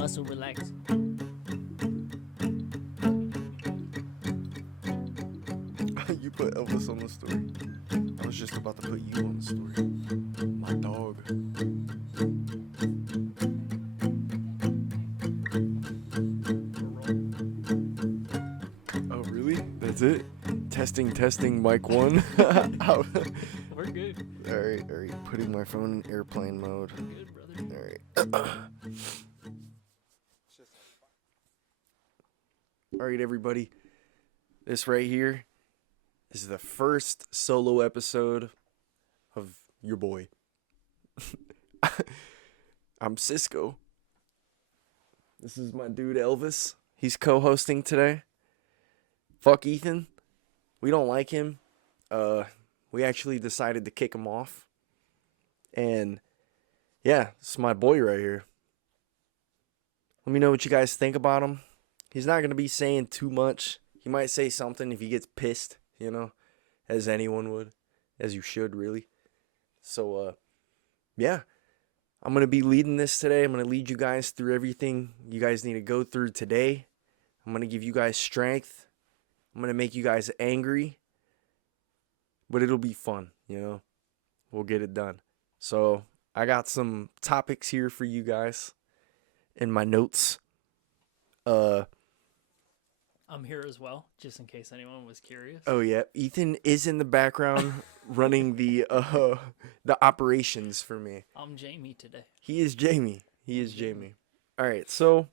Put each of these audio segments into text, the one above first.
muscle relax. You put Elvis on the story. I was just about to put you on the story. My dog. Oh, really? That's it? Testing, mic 1. How? We're good. Alright. Putting my phone in airplane mode. Good, brother. Alright. Alright, everybody. This right here is the first solo episode of your boy. I'm Cisco. This is my dude Elvis. He's co-hosting today. Fuck Ethan. We don't like him. We actually decided to kick him off. And yeah, it's my boy right here. Let me know what you guys think about him. He's not going to be saying too much. He might say something if he gets pissed, you know, as anyone would, as you should, really. So, yeah, I'm going to be leading this today. I'm going to lead you guys through everything you guys need to go through today. I'm going to give you guys strength. I'm going to make you guys angry. But it'll be fun, you know. We'll get it done. So, I got some topics here for you guys in my notes. I'm here as well, just in case anyone was curious. Oh yeah, Ethan is in the background running the operations for me. I'm Jamie today. He is Jamie. All right, so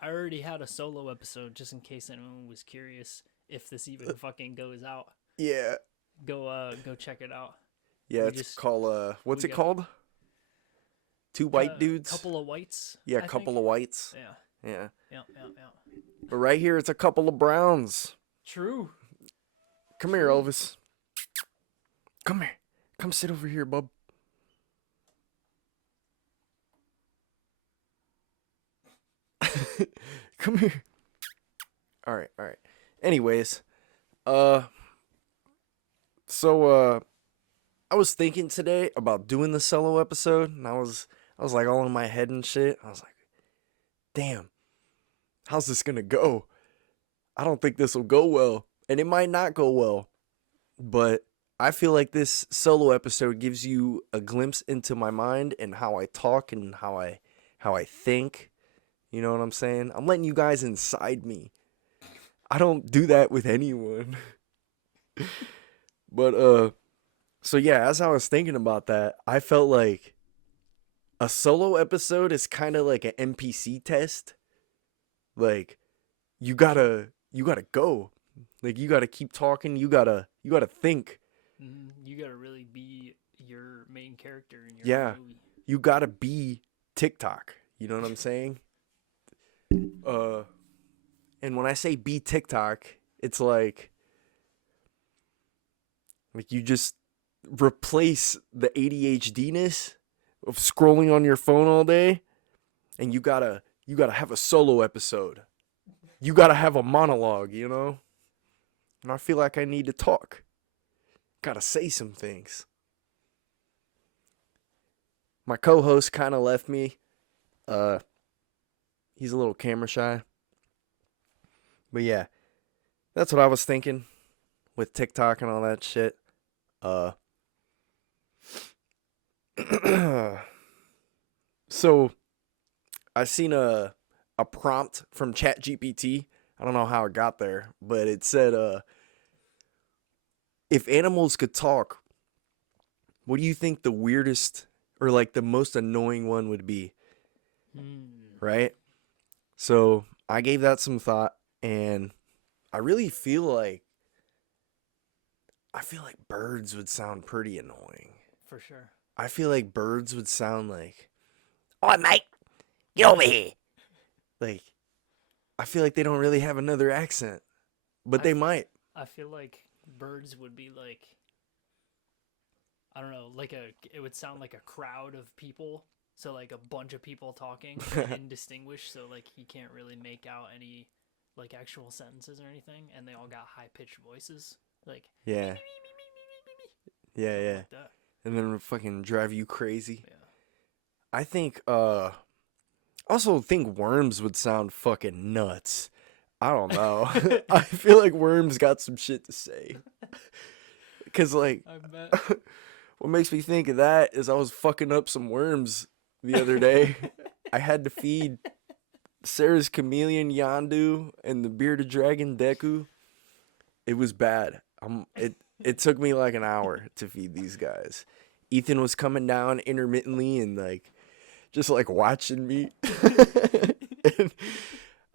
I already had a solo episode, just in case anyone was curious if this even fucking goes out. yeah, Go check it out. it's just- called what's it got- called? Two white dudes. Couple of whites. Yeah, I couple think. of whites. Yeah. Yeah, Yeah. but right here it's a couple of browns. True. Come here, Elvis. Come here. Come sit over here, bub. Come here. All right. Anyways, so I was thinking today about doing the solo episode, and I was like all in my head and shit. I was like, damn, how's this gonna go? I don't think this will go well, and it might not go well, but I feel like this solo episode gives you a glimpse into my mind and how I talk and how I think. You know what I'm saying? I'm letting you guys inside me. I don't do that with anyone. But so yeah, as I was thinking about that, I felt like a solo episode is kind of like an NPC test. Like you gotta go. Like you gotta keep talking. You gotta think. You gotta really be your main character in your Yeah. movie. You gotta be TikTok. You know what I'm saying? And when I say be TikTok, it's like you just replace the ADHD-ness of scrolling on your phone all day, and you gotta have a solo episode. You gotta have a monologue, you know? And I feel like I need to talk. Gotta say some things. My co-host kind of left me. He's a little camera shy. But yeah, that's what I was thinking with TikTok and all that shit. So I seen a prompt from ChatGPT. I don't know how it got there, but it said, if animals could talk, what do you think the weirdest or like the most annoying one would be? Right? So I gave that some thought, and I really feel like birds would sound pretty annoying. For sure. I feel like birds would sound like, "Oi, mate, get over here." Like, I feel like they don't really have another accent, but they might. I feel like birds would be like, I don't know, it would sound like a crowd of people. So like a bunch of people talking, but indistinguished. So like he can't really make out any like actual sentences or anything, and they all got high pitched voices. Like Yeah. Yeah. like that. And then it'll fucking drive you crazy. Yeah. I think, I also think worms would sound fucking nuts. I don't know. I feel like worms got some shit to say. Cause like, I bet. what makes me think of that is I was fucking up some worms the other day. I had to feed Sarah's chameleon Yandu and the bearded dragon Deku. It was bad. It took me like an hour to feed these guys. Ethan was coming down intermittently and like just like watching me.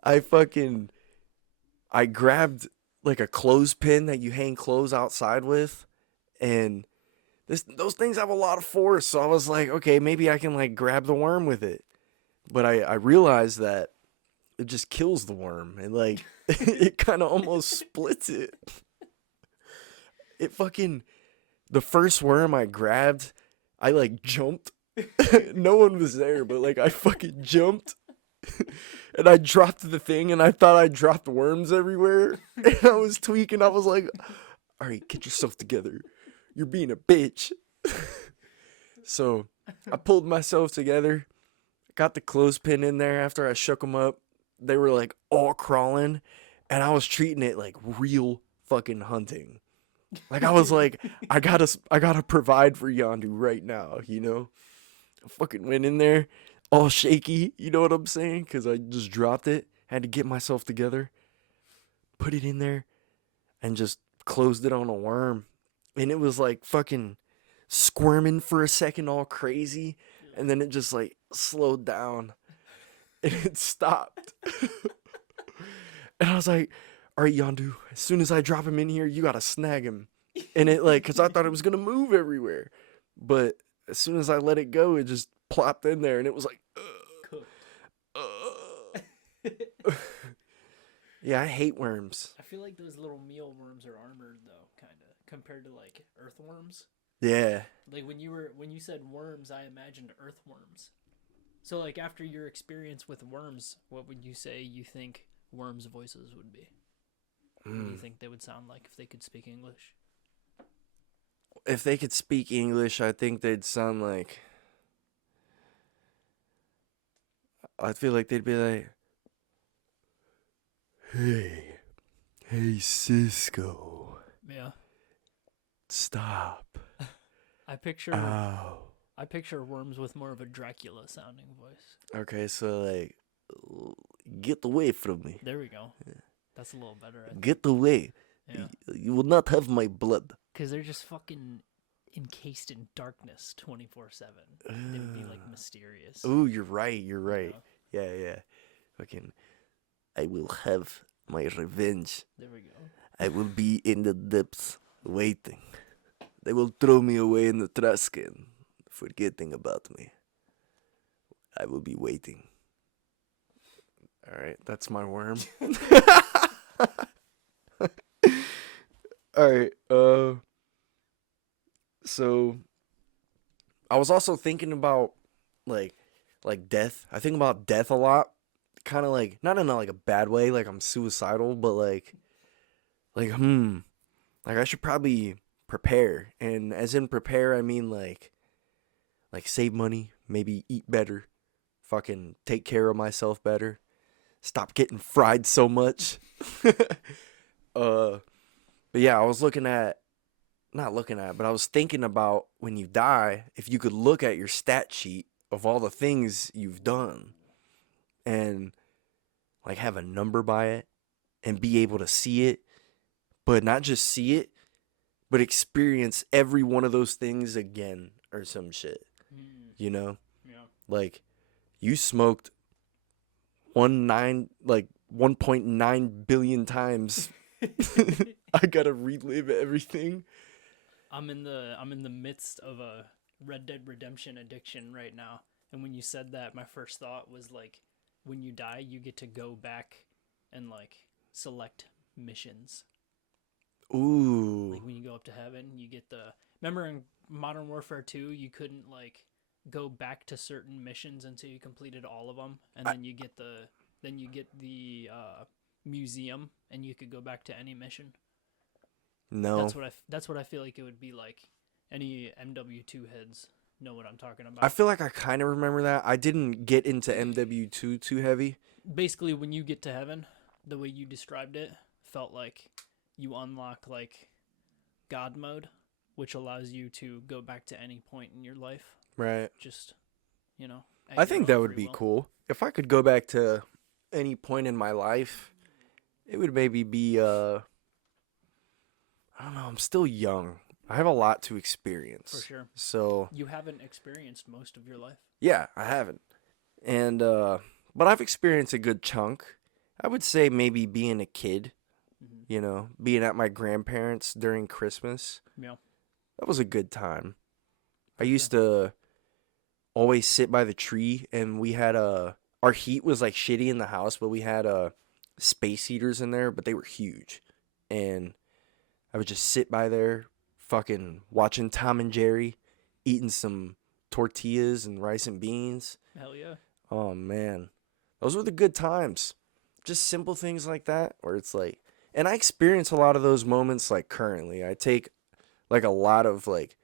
And I grabbed like a clothespin that you hang clothes outside with, and those things have a lot of force. So I was like, okay, maybe I can like grab the worm with it. But I realized that it just kills the worm, and like it kind of almost splits it. The first worm I grabbed, I like jumped. No one was there, but like I fucking jumped. And I dropped the thing, and I thought I dropped worms everywhere. And I was tweaking. I was like, all right, get yourself together. You're being a bitch. So I pulled myself together, got the clothespin in there after I shook them up. They were like all crawling, and I was treating it like real fucking hunting. Like I was like, I gotta provide for Yondu right now, you know? I fucking went in there all shaky, you know what I'm saying? Because I just dropped it, had to get myself together, put it in there, and just closed it on a worm. And it was like fucking squirming for a second all crazy, and then it just like slowed down, and it stopped. And I was like, all right, Yondu, as soon as I drop him in here, you gotta snag him. And it like, because I thought it was gonna move everywhere. But as soon as I let it go, it just plopped in there, and it was like, yeah, I hate worms. I feel like those little mealworms are armored though, kind of compared to like earthworms. Yeah. Like when you said worms, I imagined earthworms. So like after your experience with worms, what would you say you think worms' voices would be? What do you think they would sound like if they could speak English? If they could speak English, I think they'd sound like, I feel like they'd be like, hey, Cisco, Yeah. stop. I picture Ow. I picture worms with more of a Dracula sounding voice. Okay, so like, get away from me. There we go. That's a little better. I think. Get away. Yeah. You will not have my blood. Because they're just fucking encased in darkness 24/7. They would be like mysterious. Oh, you're right. You're right. You know? Yeah. Fucking, I will have my revenge. There we go. I will be in the depths waiting. They will throw me away in the trash can, forgetting about me. I will be waiting. All right, that's my worm. All right. So I was also thinking about like death. I think about death a lot. Kind of like, not in like a bad way, like I'm suicidal, but like I should probably prepare. And as in prepare, I mean like save money, maybe eat better, fucking take care of myself better, stop getting fried so much. But yeah, I was but I was thinking about when you die, if you could look at your stat sheet of all the things you've done and like have a number by it and be able to see it, but not just see it, but experience every one of those things again or some shit. You know? Yeah. Like you smoked 1.9 billion times. I gotta relive everything. I'm in the midst of a Red Dead Redemption addiction right now. And when you said that, my first thought was like, when you die, you get to go back and like select missions. Ooh. Like when you go up to heaven, you get remember in Modern Warfare 2, you couldn't like go back to certain missions until you completed all of them, and then you get the museum, and you could go back to any mission. No. That's what I feel like it would be like. Any MW2 heads know what I'm talking I about. feel like I kind of remember that. I didn't get into MW2 too heavy. Basically, when you get to heaven, the way you described it felt like you unlock like God mode, which allows you to go back to any point in your life. Right. Just, you know, I at your think own that would free be will. cool. If I could go back to any point in my life, it would maybe be I don't know, I'm still young. I have a lot to experience. For sure. So, You haven't experienced most of your life. yeah, I haven't. And but I've experienced a good chunk. I would say maybe being a kid, Mm-hmm. being at my grandparents during Christmas. Yeah. That was a good time. I For used sure. to always sit by the tree, and we had our heat was like shitty in the house, but we had space heaters in there, but they were huge. And I would just sit by there fucking watching Tom and Jerry, eating some tortillas and rice and beans. Hell yeah. Oh man. Those were the good times. Just simple things like that where it's like, and I experience a lot of those moments like currently. I take like a lot of like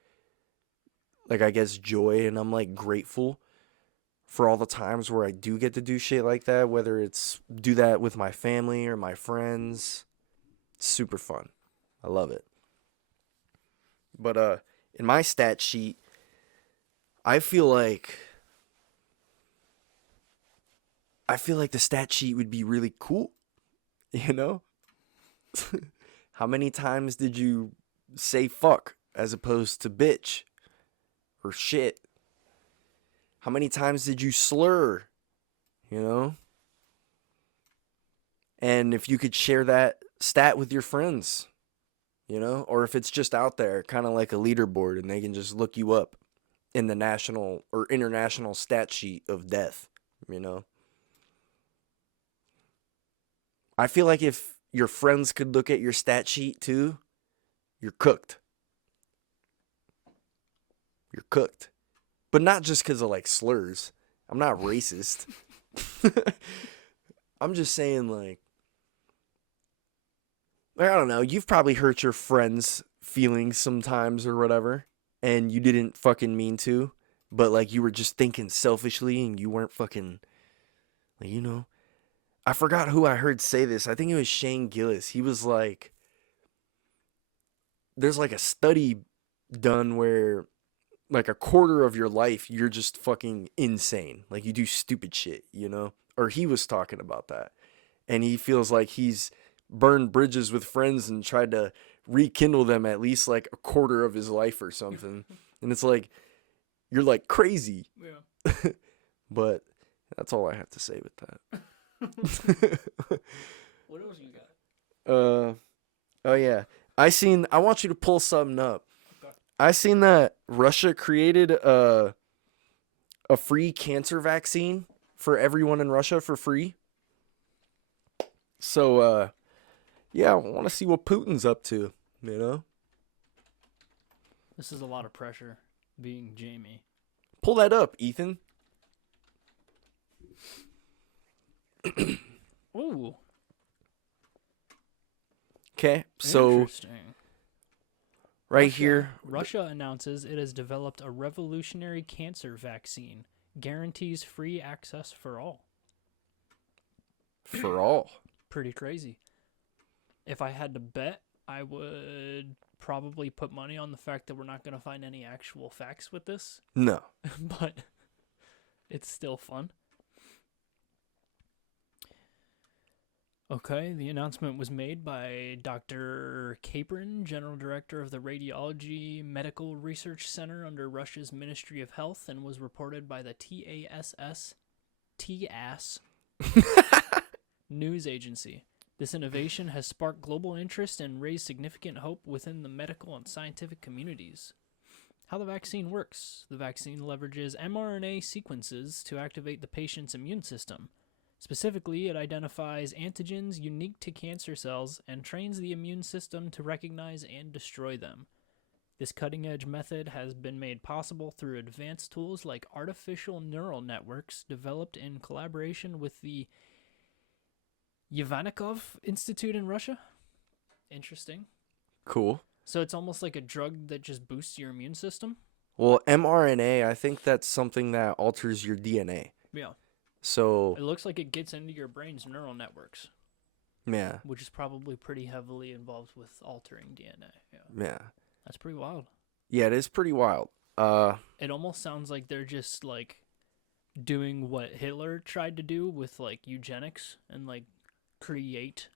I guess joy, and I'm like grateful for all the times where I do get to do shit like that, whether it's do that with my family or my friends. It's super fun. I love it. But in my stat sheet, I feel like the stat sheet would be really cool, you know? How many times did you say fuck as opposed to bitch or shit? How many times did you slur, you know? And if you could share that stat with your friends, or if it's just out there, kind of like a leaderboard, and they can just look you up in the national or international stat sheet of death, I feel like if your friends could look at your stat sheet too, you're cooked. You're cooked. But not just because of like slurs. I'm not racist. I'm just saying, like, I don't know. You've probably hurt your friends' feelings sometimes or whatever, and you didn't fucking mean to, but like you were just thinking selfishly and you weren't fucking, like, I forgot who I heard say this. I think it was Shane Gillis. He was like, there's like a study done where like a quarter of your life you're just fucking insane. Like you do stupid shit, Or he was talking about that. And he feels like he's burned bridges with friends and tried to rekindle them at least like a quarter of his life or something. And it's like, you're like crazy. Yeah. But that's all I have to say with that. What else you got? Oh yeah. I want you to pull something up. Okay. I seen that Russia created a free cancer vaccine for everyone in Russia for free. So yeah, I want to see what Putin's up to, This is a lot of pressure being Jamie. Pull that up, Ethan. Ooh. Okay, so Interesting. right here, Russia announces it has developed a revolutionary cancer vaccine, guarantees free access for all. For all. Pretty crazy. If I had to bet, I would probably put money on the fact that we're not going to find any actual facts with this. No. But it's still fun. Okay, the announcement was made by Dr. Capron, General Director of the Radiology Medical Research Center under Russia's Ministry of Health, and was reported by the TASS news agency. This innovation has sparked global interest and raised significant hope within the medical and scientific communities. How the vaccine works. The vaccine leverages mRNA sequences to activate the patient's immune system. Specifically, it identifies antigens unique to cancer cells and trains the immune system to recognize and destroy them. This cutting-edge method has been made possible through advanced tools like artificial neural networks developed in collaboration with the Ivanikov Institute in Russia. Interesting. Cool. So it's almost like a drug that just boosts your immune system? Well, mRNA, I think that's something that alters your DNA. Yeah. So, It looks like it gets into your brain's neural networks, yeah, which is probably pretty heavily involved with altering DNA. Yeah. yeah. That's pretty wild. Yeah, it is pretty wild. It almost sounds like they're just like doing what Hitler tried to do with like eugenics and like create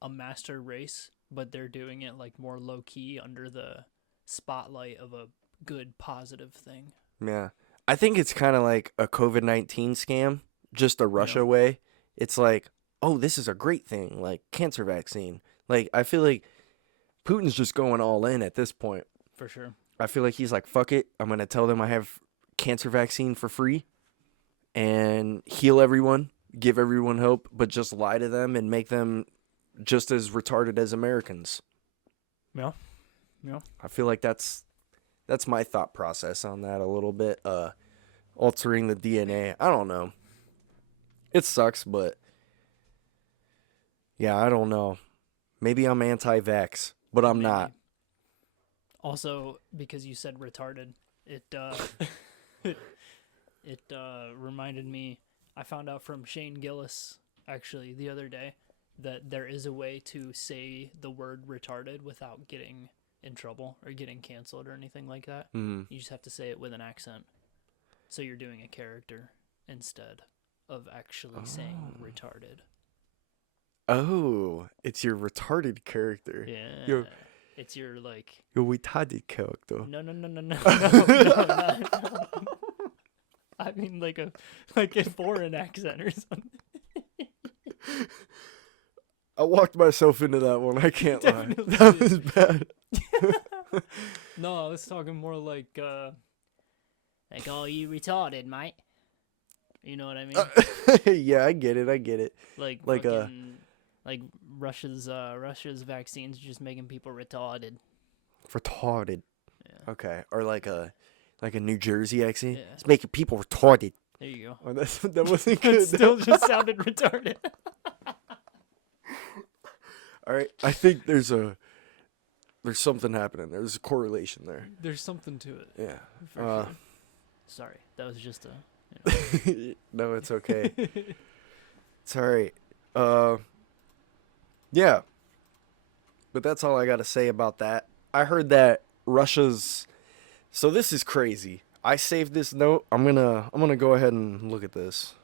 a master race, but they're doing it like more low key under the spotlight of a good positive thing. Yeah. I think it's kind of like a COVID-19 scam, just a Russia way. It's like, oh, this is a great thing, like cancer vaccine. Like, I feel like Putin's just going all in at this point. For sure. I feel like he's like, fuck it. I'm going to tell them I have cancer vaccine for free and heal everyone, give everyone hope, but just lie to them and make them just as retarded as Americans. Yeah. Yeah. I feel like that's my thought process on that a little bit. Altering the DNA. I don't know. It sucks, but yeah, I don't know. Maybe I'm anti-vax, but I'm not. Also, because you said retarded, it reminded me. I found out from Shane Gillis actually the other day that there is a way to say the word retarded without getting in trouble or getting canceled or anything like that. Mm-hmm. You just have to say it with an accent. So you're doing a character instead of actually saying retarded. Oh, it's your retarded character. Yeah. It's your like your retarded character. No. I mean like a foreign accent or something. I walked myself into that one. I can't lie. That was bad. No, I was talking more like, oh, you retarded, mate. You know what I mean? Yeah, I get it. Like fucking, like Russia's vaccines are just making people retarded. Retarded. Yeah. Okay, or like a New Jersey accent. Yeah. It's making people retarded. There you go. Oh, that wasn't good. It still just sounded retarded. All right, I think there's something happening. There's a correlation there. There's something to it. Yeah. For sure. Sorry, that was just a. No, it's okay. It's all right. Yeah. But that's all I got to say about that. I heard that Russia's. So this is crazy. I saved this note. I'm gonna go ahead and look at this.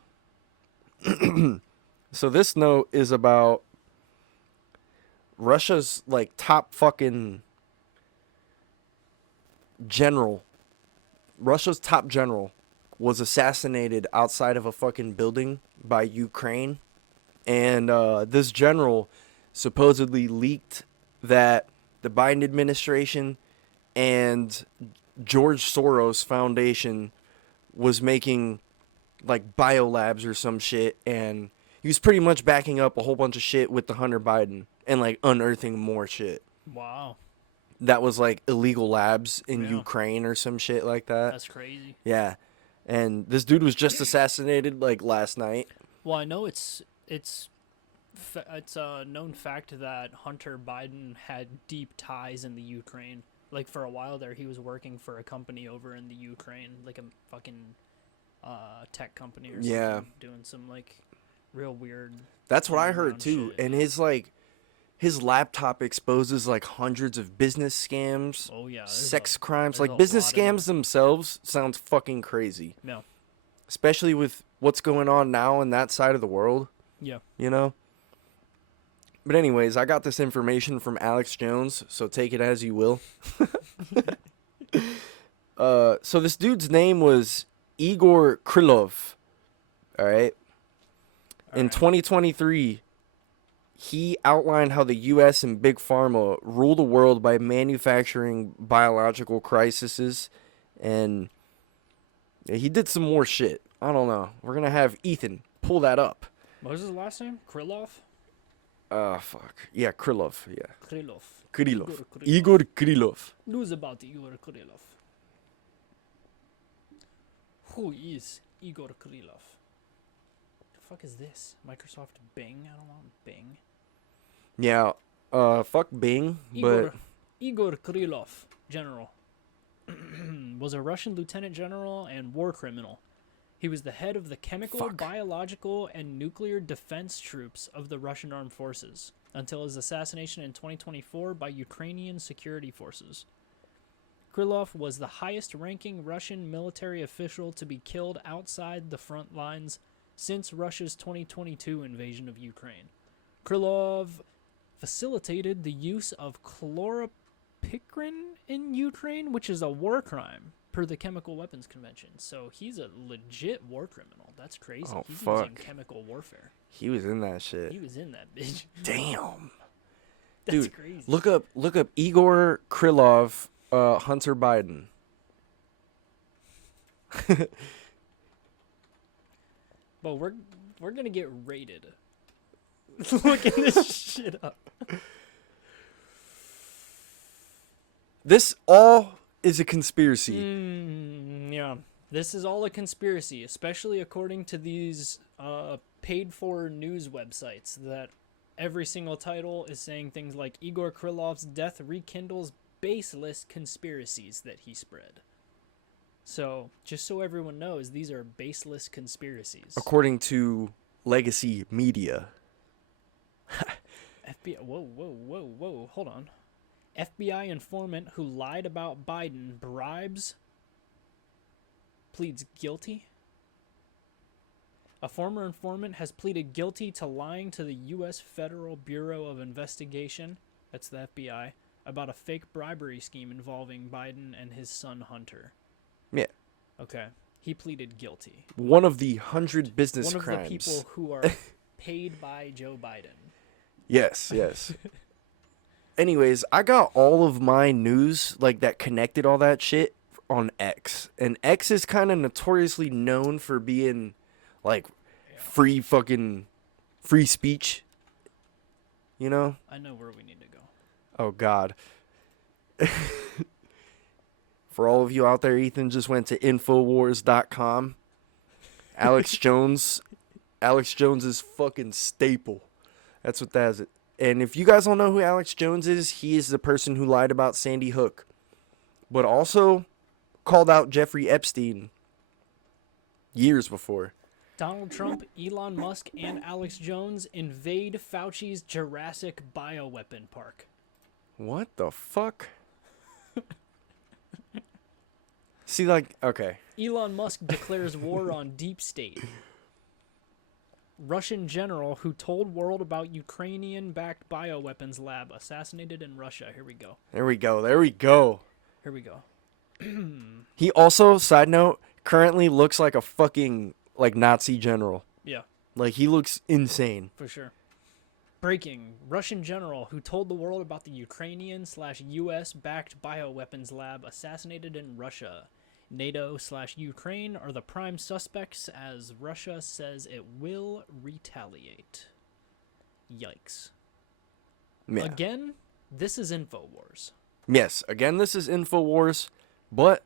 So this note is about Russia's like top fucking general. Russia's top general was assassinated outside of a fucking building by Ukraine. And this general supposedly leaked that the Biden administration and George Soros Foundation was making like biolabs or some shit, and he was pretty much backing up a whole bunch of shit with the Hunter Biden and like unearthing more shit. Wow. That was like illegal labs in Ukraine or some shit like that. That's crazy. Yeah. And this dude was just assassinated like last night. Well, I know it's a known fact that Hunter Biden had deep ties in the Ukraine. Like for a while there, he was working for a company over in the Ukraine, like a fucking tech company or something. Yeah. Doing some like real weird. That's what I heard too. Shit. And his laptop exposes like hundreds of business scams. Oh yeah. Sex crimes. Like a business lot of scams themselves sounds fucking crazy. No. Especially with what's going on now in that side of the world. Yeah. You know? But anyways, I got this information from Alex Jones, so take it as you will. So this dude's name was Igor Krylov. All right? In 2023, he outlined how the U.S. and Big Pharma rule the world by manufacturing biological crises, and he did some more shit. I don't know. We're going to have Ethan pull that up. What was his last name? Krylov? Fuck. Yeah, Krylov. Yeah. Krylov. Igor Krylov. News about Igor Krylov. Who is Igor Krylov? The fuck is this? Microsoft Bing? I don't want Bing. Yeah. Fuck Bing, but Igor Krylov, General. was a Russian lieutenant general and war criminal. He was the head of the chemical, biological, and nuclear defense troops of the Russian armed forces until his assassination in 2024 by Ukrainian security forces. Krylov was the highest-ranking Russian military official to be killed outside the front lines since Russia's 2022 invasion of Ukraine. Krylov facilitated the use of chloropicrine in Ukraine, which is a war crime per the Chemical Weapons Convention. So he's a legit war criminal. That's crazy. Oh, he's fuck. using chemical warfare. He was in that shit. He was in that bitch. Damn. That's Dude, crazy. look up Igor Krylov, Hunter Biden. But we're gonna get raided. Looking this shit up. This all is a conspiracy. Yeah. This is all a conspiracy, especially according to these paid-for news websites that every single title is saying things like Igor Krylov's death rekindles baseless conspiracies that he spread. So, just so everyone knows, these are baseless conspiracies. According to Legacy Media. FBI, whoa, hold on. FBI informant who lied about Biden bribes pleads guilty. A former informant has pleaded guilty to lying to the U.S. Federal Bureau of Investigation, that's the FBI, about a fake bribery scheme involving Biden and his son Hunter. Yeah. Okay. He pleaded guilty. One of the 100 business crimes. crimes. One of the people who are paid by Joe Biden. Yes. Anyways, I got all of my news, like, that connected all that shit on X. And X is kind of notoriously known for being, like, free speech. You know? I know where we need to go. Oh, God. For all of you out there, Ethan just went to Infowars.com. Alex Jones is fucking staple. That's what that is. And if you guys don't know who Alex Jones is, he is the person who lied about Sandy Hook, but also called out Jeffrey Epstein years before. Donald Trump, Elon Musk, and Alex Jones invade Fauci's Jurassic bioweapon park. What the fuck? See, like, okay. Elon Musk declares war on deep state. Russian general who told world about Ukrainian-backed bioweapons lab assassinated in Russia. Here we go. There we go. He also, side note, currently looks like a fucking, like, Nazi general. Yeah. Like, he looks insane. For sure. Breaking. Russian general who told the world about the Ukrainian/US-backed bioweapons lab assassinated in Russia. NATO/Ukraine are the prime suspects as Russia says it will retaliate. Yikes. Yeah. Again, this is InfoWars. Yes, again, this is InfoWars, but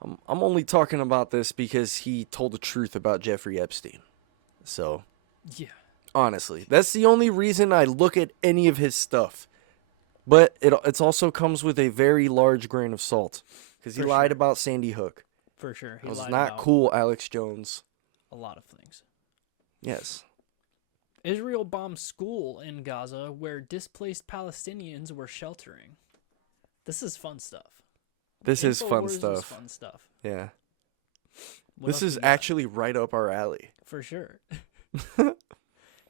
I'm only talking about this because he told the truth about Jeffrey Epstein. So, yeah. Honestly, that's the only reason I look at any of his stuff. But it also comes with a very large grain of salt. Because he lied about Sandy Hook. For sure. It was not cool, Alex Jones. A lot of things. Yes. Israel bombed school in Gaza where displaced Palestinians were sheltering. This is fun stuff. This is fun stuff. Yeah. This is actually right up our alley. For sure.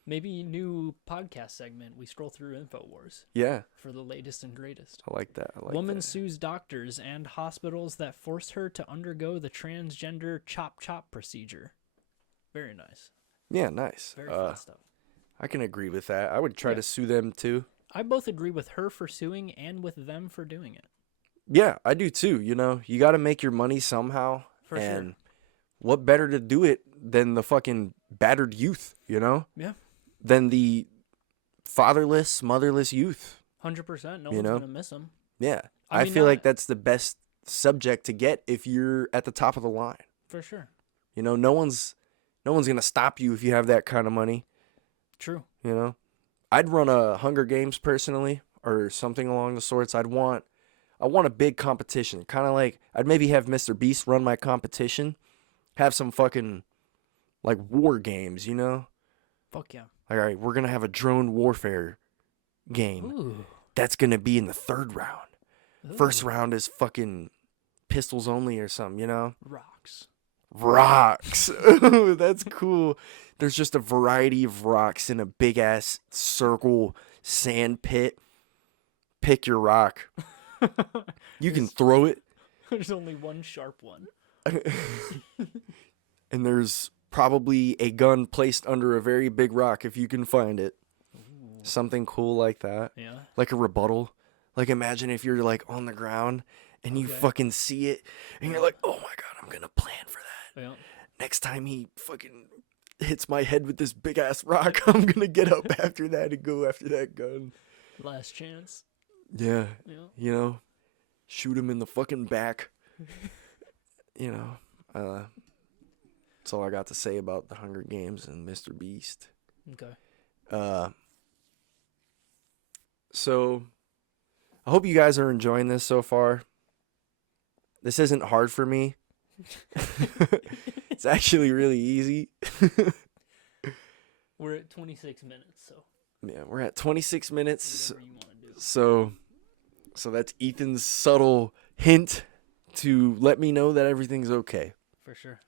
Maybe new podcast segment. We scroll through InfoWars. Yeah. For the latest and greatest. I like that. Woman sues doctors and hospitals that forced her to undergo the transgender chop procedure. Very nice. Yeah, nice. Very fun stuff. I can agree with that. I would try to sue them too. I both agree with her for suing and with them for doing it. Yeah, I do too. You know, you got to make your money somehow. For sure. What better to do it than the fucking battered youth, you know? Yeah. Than the fatherless, motherless youth. 100%. No one's going to miss them. Yeah. I feel like that's the best subject to get if you're at the top of the line. For sure. You know, no one's going to stop you if you have that kind of money. True. You know? I'd run a Hunger Games personally or something along the sorts. I'd want I want a big competition. Kind of like I'd maybe have Mr. Beast run my competition. Have some fucking like war games, you know? Fuck yeah. Like, all right, we're going to have a drone warfare game. Ooh. That's going to be in the 3rd round. Ooh. First round is fucking pistols only or something, you know? Rocks. Ooh, that's cool. There's just a variety of rocks in a big ass circle sand pit. Pick your rock. You can throw it. There's only one sharp one. And there's probably a gun placed under a very big rock if you can find it. Ooh. Something cool like that. Yeah. Like a rebuttal. Like imagine if you're like on the ground and you fucking see it and you're like, oh my god, I'm going to plan for that. Yeah. Next time he fucking hits my head with this big ass rock, I'm going to get up after that and go after that gun. Last chance. Yeah. Yeah. You know, shoot him in the fucking back. You know, that's all I got to say about the Hunger Games and Mr. Beast. Okay. So I hope you guys are enjoying this so far. This isn't hard for me. It's actually really easy. We're at 26 minutes, so. Yeah, we're at 26 minutes. Whatever you want to do. So that's Ethan's subtle hint to let me know that everything's okay. For sure.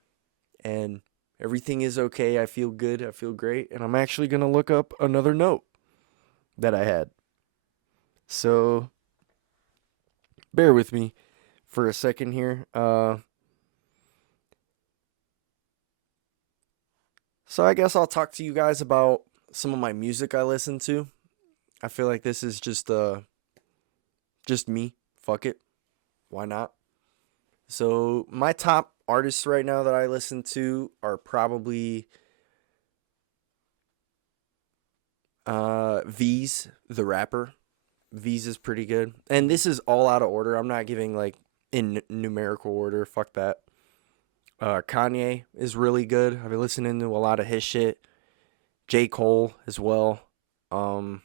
And everything is okay. I feel good. I feel great. And I'm actually going to look up another note that I had. So bear with me for a second here. So I guess I'll talk to you guys about some of my music I listen to. I feel like this is just me. Fuck it. Why not? So my top artists right now that I listen to are probably V's, the rapper. V's is pretty good. And this is all out of order. I'm not giving like in numerical order. Fuck that. Kanye is really good. I've been listening to a lot of his shit. J. Cole as well. I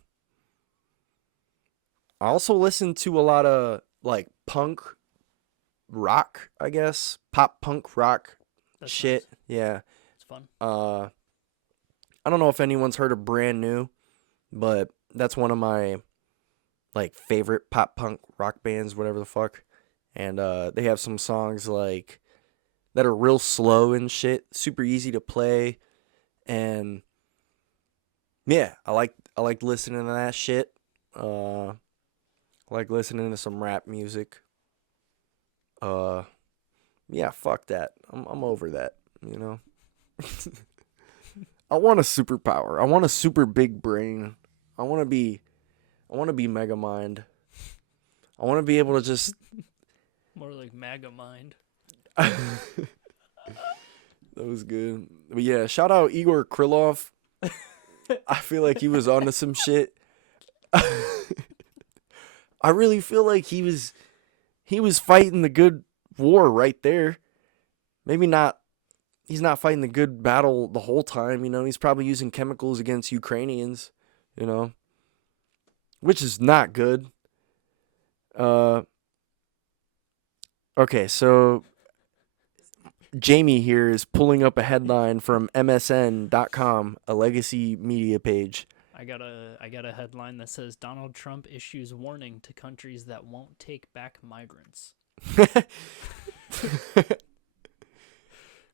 also listen to a lot of like punk rock, I guess. Pop punk rock. That's shit. Nice. Yeah. It's fun. I don't know if anyone's heard of Brand New, but that's one of my like favorite pop punk rock bands, whatever the fuck. And they have some songs like that are real slow and shit, super easy to play. And yeah, I like listening to that shit. I like listening to some rap music. Yeah, fuck that. I'm over that, you know. I want a superpower. I want a super big brain. I want to be Megamind. I want to be able to just more like MAGA mind. That was good. But yeah, shout out Igor Krylov. I feel like he was onto some shit. I really feel like he was fighting the good war right there. Maybe not. He's not fighting the good battle the whole time, you know. He's probably using chemicals against Ukrainians, you know, which is not good. Okay, so Jamie here is pulling up a headline from MSN.com, a legacy media page. I got a headline that says Donald Trump issues warning to countries that won't take back migrants.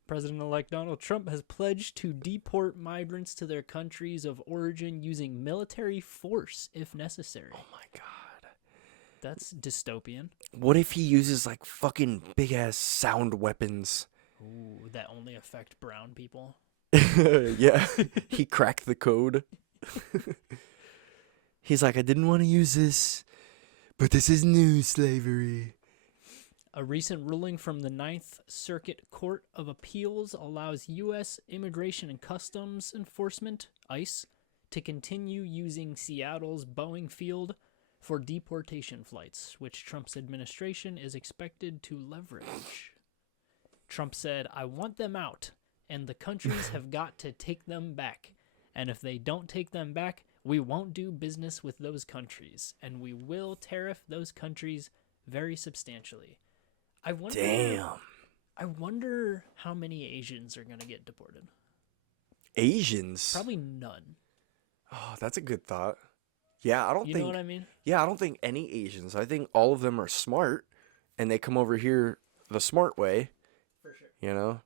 President-elect Donald Trump has pledged to deport migrants to their countries of origin using military force if necessary. Oh my god. That's dystopian. What if he uses like fucking big ass sound weapons? Ooh, that only affect brown people. Yeah, he cracked the code. He's like, I didn't want to use this, but this is new slavery. A recent ruling from the Ninth Circuit Court of Appeals allows U.S. Immigration and Customs Enforcement, ICE, to continue using Seattle's Boeing Field for deportation flights, which Trump's administration is expected to leverage. Trump said, I want them out, and the countries have got to take them back. And if they don't take them back, we won't do business with those countries, and we will tariff those countries very substantially. I wonder. Damn. I wonder how many Asians are gonna get deported. Asians? Probably none. Oh, that's a good thought. Yeah, I don't You think. know what I mean? Yeah, I don't think any Asians. I think all of them are smart, and they come over here the smart way. For sure. You know.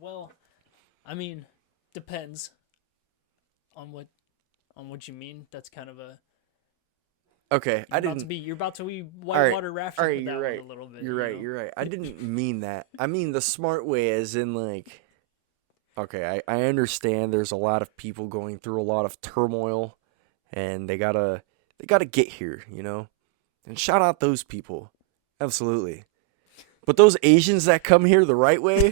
Well, I mean, depends on what you mean. That's kind of a. Okay, You're about to be All right, whitewater rafting all right, with that you're right. one a little bit. You're you right. know? You're right. I didn't mean that. I mean the smart way, as in like. Okay, I understand. There's a lot of people going through a lot of turmoil, and they gotta get here, you know. And shout out those people, absolutely. But those Asians that come here the right way,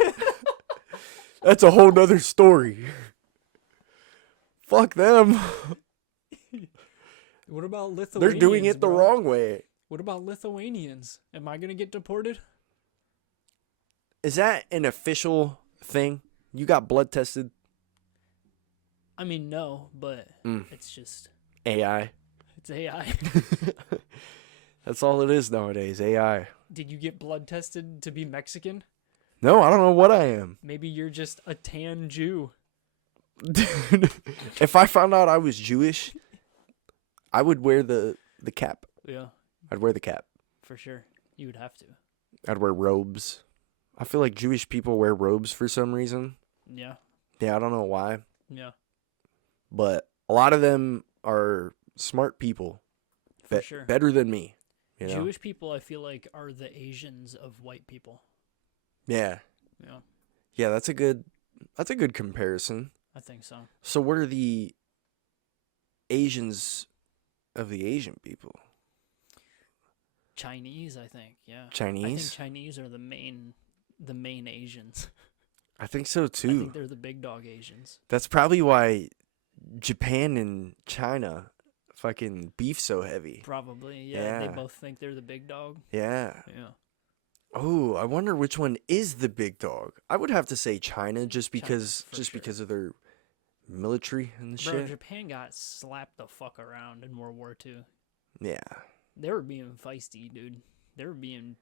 that's a whole nother story. Fuck them. What about Lithuanians? They're doing it the bro? wrong way. What about Lithuanians? Am I gonna get deported? Is that an official thing? You got blood tested? I mean, no, but it's just AI. it's AI. That's all it is nowadays, AI. Did you get blood tested to be Mexican? No, I don't know what I am. Maybe you're just a tan Jew. Dude, if I found out I was Jewish, I would wear the cap. Yeah, I'd wear the cap. for sure. You would have to. I'd wear robes. I feel like Jewish people wear robes for some reason. Yeah, Yeah, I don't know why. yeah, But a lot of them are smart people. for sure. Better than me. You know? Jewish people, I feel like, are the Asians of white people. Yeah. Yeah, Yeah, that's a good comparison. I think so. So what are the Asians of the Asian people? Chinese, I think. Yeah. I Chinese? think Chinese are the main Asians. I think so I too. think they're the big dog Asians. That's probably why Japan and China fucking beef so heavy. Probably, yeah. They Yeah. both think they're the big dog. Yeah. Yeah. Oh, I wonder which one is the big dog. I would have to say China just because for sure. because of their military and Bro, shit. Japan got slapped the fuck around in World War II. Yeah. They were being feisty, dude. They were being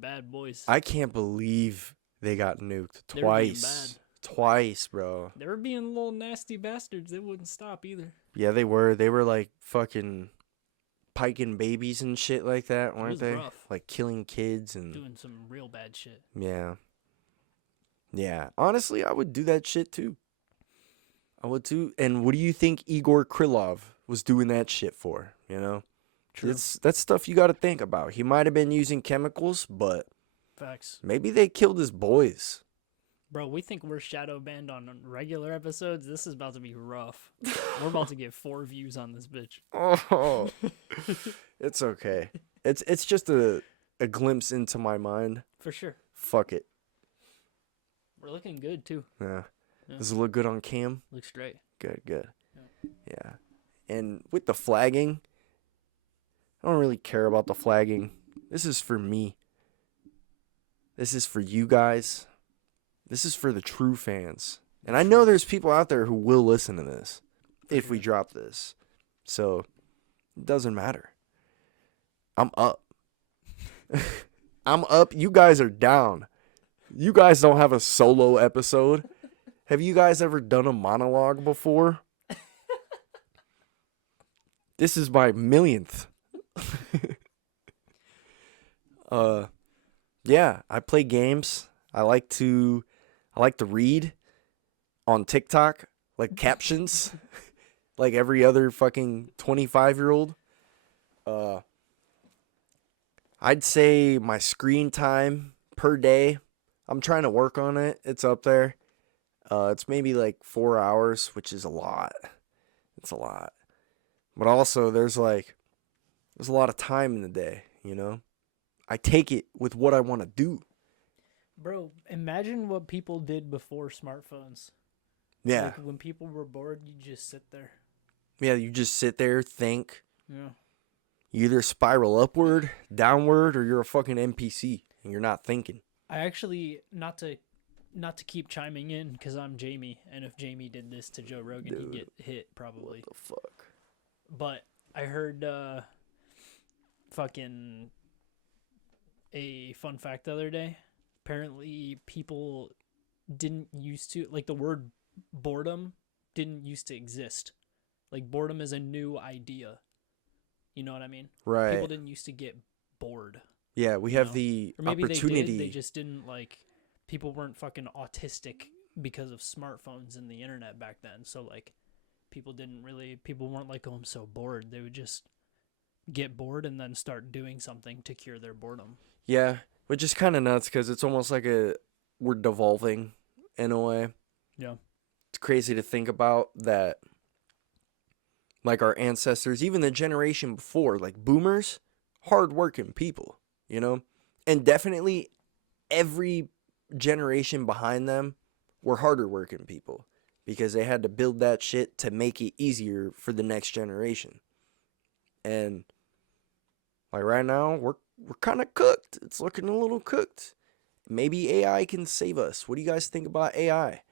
bad boys. I can't believe they got nuked They were being twice. bad. Twice, bro. They were being little nasty bastards. They wouldn't stop either. Yeah, they were. They were like fucking piking babies and shit like that, weren't was they? rough. Like killing kids and Doing some real bad shit. yeah. Yeah. Honestly, I would do that shit too. I would too. And what do you think Igor Krylov was doing that shit for? You know? True. That's stuff you got to think about. He might have been using chemicals, but Facts. maybe they killed his boys. Bro, we think we're shadow banned on regular episodes. This is about to be rough. We're about to get 4 views on this bitch. Oh, it's okay. It's just a glimpse into my mind. For sure. Fuck it. We're looking good, too. Yeah. Yeah. Does it look good on cam? Looks great. Good, good. Yeah. Yeah. And with the flagging, I don't really care about the flagging. This is for me. This is for you guys. This is for the true fans. And I know there's people out there who will listen to this if we drop this. So, it doesn't matter. I'm up. I'm up. You guys are down. You guys don't have a solo episode. Have you guys ever done a monologue before? This is my millionth. Yeah, I play games. I like to read on TikTok, like captions, like every other fucking 25-year-old. I'd say my screen time per day, I'm trying to work on it. It's up there. It's maybe like 4 hours, which is a lot. It's a lot. But also there's a lot of time in the day, you know? I take it with what I want to do. Bro, imagine what people did before smartphones. Yeah. Like when people were bored, you just sit there. Yeah, you just sit there, think. Yeah. You either spiral upward, downward, or you're a fucking NPC and you're not thinking. I actually, not to keep chiming in because I'm Jamie, and if Jamie did this to Joe Rogan, he'd get hit probably. What the fuck? But I heard fucking a fun fact the other day. Apparently, people didn't used to, like, the word boredom didn't used to exist. Like, boredom is a new idea. You know what I mean? Right. People didn't used to get bored. Yeah, we have the Or maybe opportunity. they did, they just didn't, like, people weren't fucking autistic because of smartphones and the internet back then. So, like, people weren't like, oh, I'm so bored. They would just get bored and then start doing something to cure their boredom. Yeah, which is kind of nuts because it's almost like we're devolving in a way. Yeah. It's crazy to think about that, like our ancestors, even the generation before, like boomers, hardworking people, you know? And definitely every generation behind them were harder working people because they had to build that shit to make it easier for the next generation. And like right now, we're kind of cooked. It's looking a little cooked. Maybe AI can save us. What do you guys think about AI?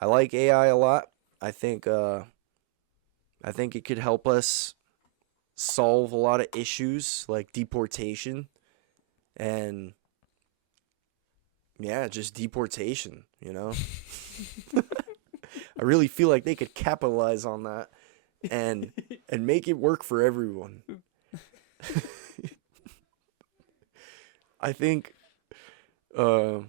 I like AI a lot. I think it could help us solve a lot of issues like deportation and yeah, just deportation, you know? I really feel like they could capitalize on that and make it work for everyone. I think I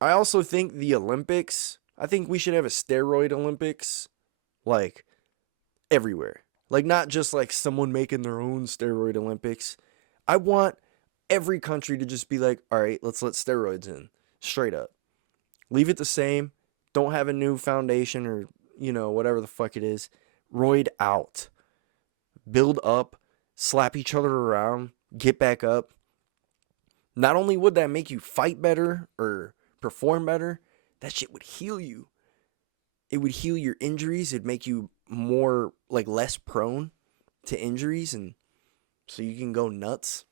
also think the Olympics, I think we should have a steroid Olympics like everywhere. Like not just like someone making their own steroid Olympics. I want every country to just be like, all right, let's let steroids in. Straight up. Leave it the same. Don't have a new foundation or, whatever the fuck it is. Roid out. Build up. Slap each other around. Get back up. Not only would that make you fight better or perform better, that shit would heal you. It would heal your injuries. It'd make you more, like, less prone to injuries, and so you can go nuts.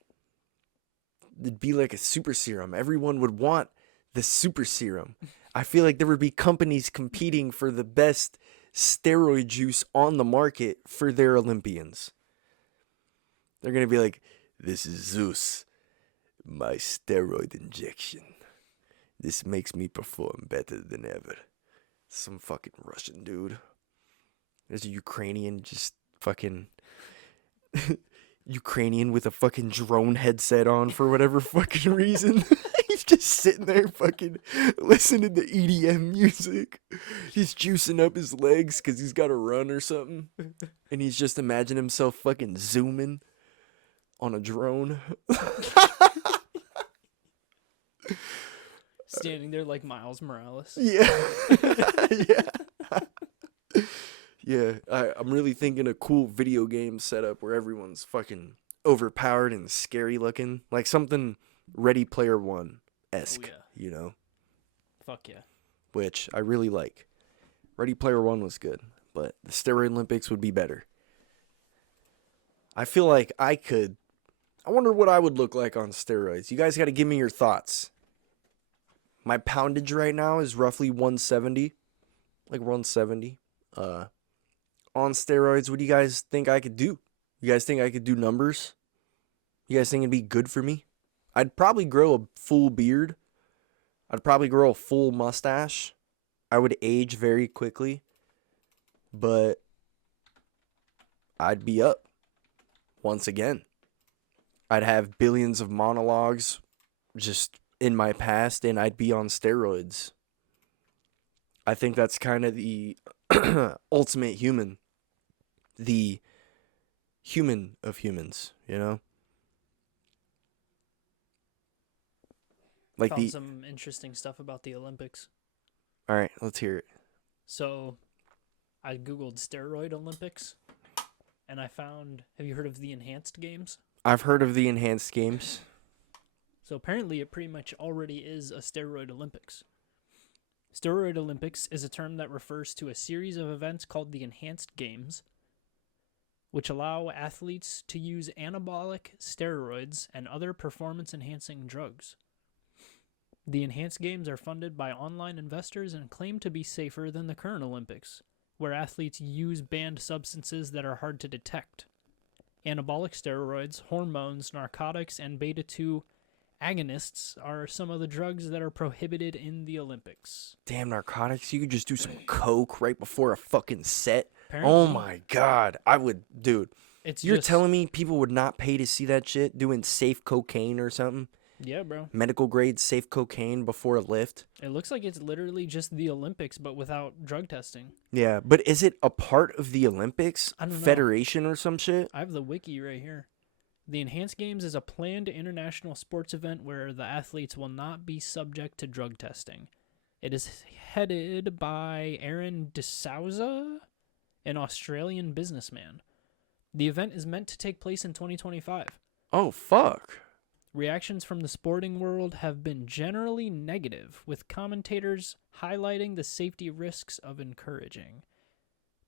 It'd be like a super serum. Everyone would want the super serum. I feel like there would be companies competing for the best steroid juice on the market for their Olympians. They're going to be like, this is Zeus, my steroid injection. This makes me perform better than ever. Some fucking Russian dude. There's a Ukrainian just fucking... Ukrainian with a fucking drone headset on for whatever fucking reason. He's just sitting there fucking listening to EDM music. He's juicing up his legs because he's got to run or something. And he's just imagining himself fucking zooming on a drone. Standing there like Miles Morales. Yeah. Yeah. Yeah, I'm really thinking a cool video game setup where everyone's fucking overpowered and scary looking. Like something Ready Player One-esque, Fuck yeah. Which I really like. Ready Player One was good, but the Steroid Olympics would be better. I feel like I wonder what I would look like on steroids. You guys got to give me your thoughts. My poundage right now is roughly 170. Like 170. On steroids, what do you guys think I could do? You guys think I could do numbers? You guys think it'd be good for me? I'd probably grow a full beard. I'd probably grow a full mustache. I would age very quickly. But I'd be up. Once again. I'd have billions of monologues just in my past, and I'd be on steroids. I think that's kind of the ultimate human. The human of humans, Like Found some interesting stuff about the Olympics. All right, let's hear it. So, I googled steroid Olympics, and I found. Have you heard of the enhanced games? I've heard of the enhanced games. So apparently, it pretty much already is a steroid Olympics. Steroid Olympics is a term that refers to a series of events called the enhanced games, which allow athletes to use anabolic steroids and other performance-enhancing drugs. The enhanced games are funded by online investors and claim to be safer than the current Olympics, where athletes use banned substances that are hard to detect. Anabolic steroids, hormones, narcotics, and beta-2 agonists are some of the drugs that are prohibited in the Olympics. Damn narcotics. You could just do some coke right before a fucking set. Apparently, Oh my God. I would, dude. it's You're just, telling me people would not pay to see that shit doing safe cocaine or something? yeah, bro. Medical grade safe cocaine before a lift? It looks like it's literally just the Olympics, but without drug testing. Yeah, but is it a part of the Olympics? I don't know. Federation or some shit? I have the wiki right here. The Enhanced Games is a planned international sports event where the athletes will not be subject to drug testing. It is headed by Aaron DeSouza, an Australian businessman. The event is meant to take place in 2025. Oh, fuck. Reactions from the sporting world have been generally negative, with commentators highlighting the safety risks of encouraging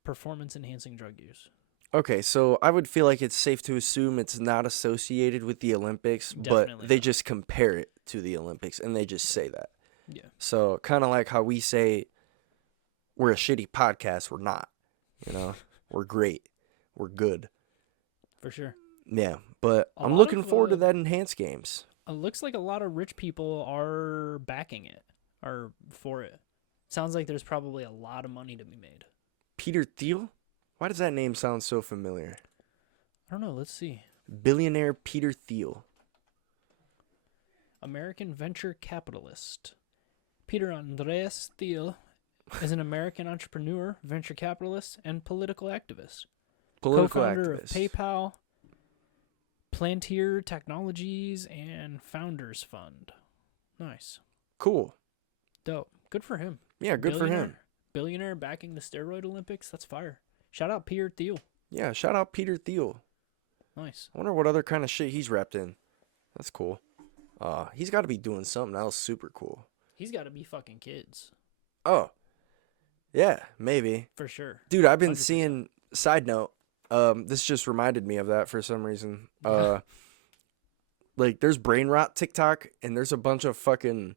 performance-enhancing drug use. Okay, so I would feel like it's safe to assume it's not associated with the Olympics, Definitely but they not. just compare it to the Olympics, and they just say that. Yeah. So kind of like how we say we're a shitty podcast, we're not. You know, we're great, we're good. For sure. Yeah, but A I'm lot looking of, forward to that Enhanced Games. It looks like a lot of rich people are backing it, or for it. Sounds like there's probably a lot of money to be made. Peter Thiel? Why does that name sound so familiar? I don't know. Let's see. Billionaire Peter Thiel. American venture capitalist. Peter Andreas Thiel is an American entrepreneur, venture capitalist, and political activist. Political Co-founder activist. of PayPal, Plantier Technologies, and Founders Fund. Nice. Cool. Dope. Good for him. Yeah, good for him. Billionaire backing the steroid Olympics. That's fire. Shout out Peter Thiel. Yeah, shout out Peter Thiel. Nice. I wonder what other kind of shit he's wrapped in. That's cool. He's got to be doing something else super cool. He's got to be fucking kids. Oh, yeah, maybe. For sure. Dude, I've been 100%. seeing, side note, this just reminded me of that for some reason. Like, there's brain rot TikTok, and there's a bunch of fucking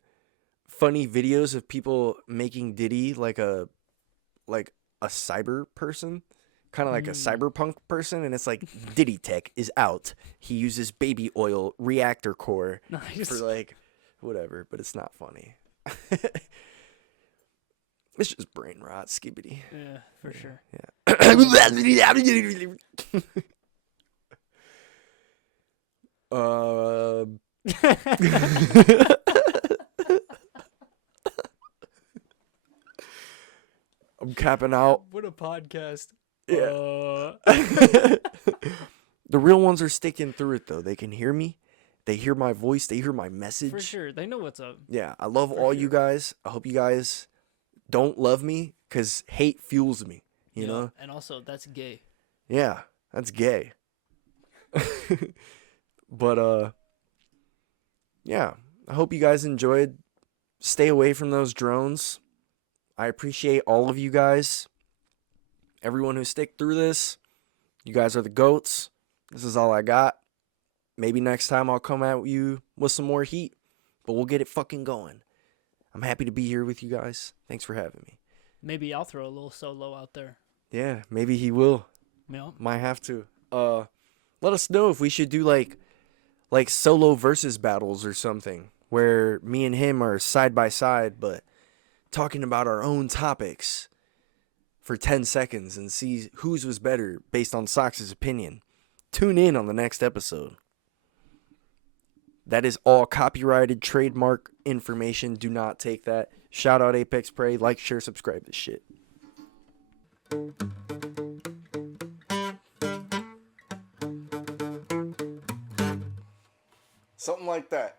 funny videos of people making Diddy like a cyber person, kind of like a cyberpunk person, and it's like Diddy Tech is out. He uses baby oil reactor core Nice. for like whatever, but it's not funny. It's just brain rot, skibbity. Yeah, for sure. I'm capping out. What a podcast. Yeah. The real ones are sticking through it, though. They can hear me. They hear my voice. They hear my message. For sure. They know what's up. Yeah, I love For all sure. you guys. I hope you guys don't love me, because hate fuels me, you Yeah, know? And also, that's gay. Yeah, that's gay. But, yeah, I hope you guys enjoyed. Stay away from those drones. I appreciate all of you guys. Everyone who stick through this. You guys are the GOATs. This is all I got. Maybe next time I'll come at you with some more heat, but we'll get it fucking going. I'm happy to be here with you guys. Thanks for having me. Maybe I'll throw a little solo out there. Yeah, maybe he will. Yeah. Might have to. Let us know if we should do like solo versus battles or something, where me and him are side by side, but talking about our own topics for 10 seconds and see whose was better based on Sox's opinion. Tune in on the next episode. That is all copyrighted trademark information. Do not take that. Shout out Apex Prey. Like, share, subscribe this shit. Something like that.